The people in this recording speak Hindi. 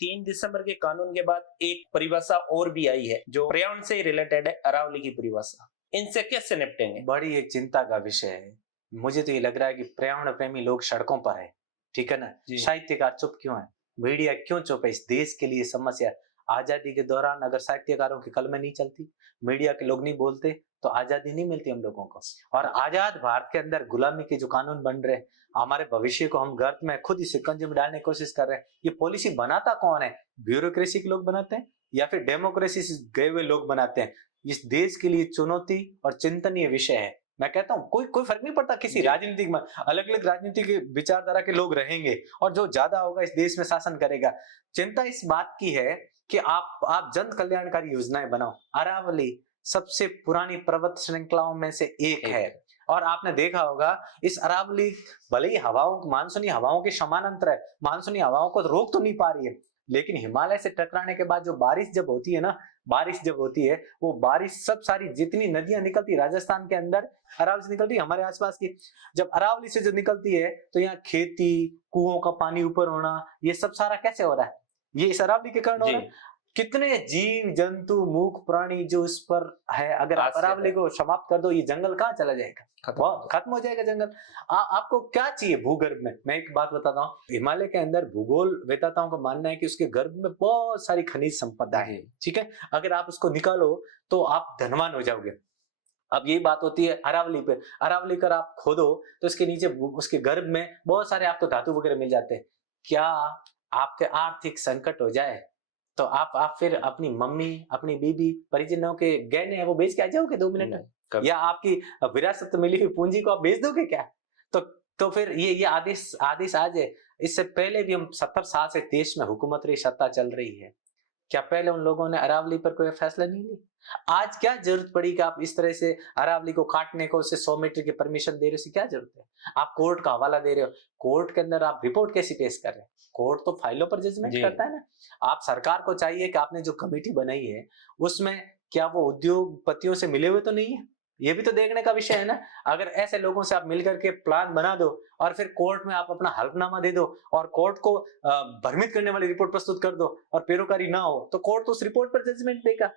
3 दिसंबर के कानून के बाद एक परिभाषा और भी आई है जो पर्यावरण से रिलेटेड है, अरावली की परिभाषा। इनसे कैसे निपटेंगे? बड़ी एक चिंता का विषय है। मुझे तो ये लग रहा है कि पर्यावरण प्रेमी लोग सड़कों पर है, ठीक है ना। साहित्यकार चुप क्यों है, मीडिया क्यों चुप है? इस देश के लिए समस्या। आजादी के दौरान अगर साहित्यकारों की कलमें नहीं चलती, मीडिया के लोग नहीं बोलते, तो आजादी नहीं मिलती हम लोगों को। और आजाद भारत के अंदर गुलामी के जो कानून बन रहे हैं, हमारे भविष्य को हम गर्त में खुद ही शिकंजे में डालने की कोशिश कर रहे हैं। ये पॉलिसी बनाता कौन है? ब्यूरोक्रेसी के लोग बनाते हैं या फिर डेमोक्रेसी से गए हुए लोग बनाते हैं? इस देश के लिए चुनौती और चिंतनीय विषय है। मैं कहता हूँ कोई फर्क नहीं पड़ता किसी राजनीतिक में, अलग अलग राजनीतिक विचारधारा के लोग रहेंगे और जो ज्यादा होगा इस देश में शासन करेगा। चिंता इस बात की है कि आप जन कल्याणकारी योजनाएं बनाओ। अरावली सबसे पुरानी पर्वत श्रृंखलाओं में से एक है और आपने देखा होगा इस अरावली भले ही हवाओं मानसूनी हवाओं के समानांतर है, मानसूनी हवाओं को रोक तो नहीं पा रही है, लेकिन हिमालय से टकराने के बाद जो बारिश जब होती है ना, बारिश जब होती है, वो बारिश सब सारी जितनी नदियां निकलती है राजस्थान के अंदर, अरावली से निकलती है, हमारे आसपास की, जब अरावली से जो निकलती है तो यहाँ खेती, कुओं का पानी ऊपर होना, ये सब सारा कैसे हो रहा है? ये इस अरावली के कारण हो रहा है। कितने जीव जंतु मूक प्राणी जो इस पर है, अगर आप अरावली को समाप्त कर दो, ये जंगल कहाँ चला जाएगा? खत्म हो जाएगा जंगल। आपको क्या चाहिए भूगर्भ में? मैं एक बात बताता हूँ, हिमालय के अंदर भूगोल वेताताओं का मानना है कि उसके गर्भ में बहुत सारी खनिज संपदा है, ठीक है। अगर आप उसको निकालो तो आप धनवान हो जाओगे। अब ये बात होती है अरावली पे, अरावली कर आप खोदो तो इसके नीचे उसके गर्भ में बहुत सारे आपको धातु वगैरह मिल जाते हैं। क्या आपके आर्थिक संकट हो जाए तो आप फिर अपनी मम्मी, अपनी बीबी, परिजनों के गहने हैं वो बेच के आ जाओगे 2 मिनट में? या आपकी विरासत मिली हुई पूंजी को आप बेच दोगे क्या? तो फिर ये आदेश आ जाए। इससे पहले भी हम 70 साल से देश में हुकूमती सत्ता चल रही है, क्या पहले उन लोगों ने अरावली पर कोई फैसला नहीं लिया? आज क्या जरूरत पड़ी कि आप इस तरह से अरावली को काटने को, उससे 100 मीटर की परमिशन दे रहे हो? इसकी क्या जरूरत है? आप कोर्ट का हवाला दे रहे हो, कोर्ट के अंदर आप रिपोर्ट कैसी पेश कर रहे हैं? कोर्ट तो फाइलों पर जजमेंट करता है ना। आप सरकार को चाहिए कि आपने जो कमेटी बनाई है उसमें क्या वो उद्योगपतियों से मिले हुए तो नहीं है? ये भी तो देखने का विषय है ना। अगर ऐसे लोगों से आप मिलकर के प्लान बना दो और फिर कोर्ट में आप अपना हल्फनामा दे दो और कोर्ट को भ्रमित करने वाली रिपोर्ट प्रस्तुत कर दो और पैरोकारी ना हो, तो कोर्ट तो उस रिपोर्ट पर जजमेंट देगा।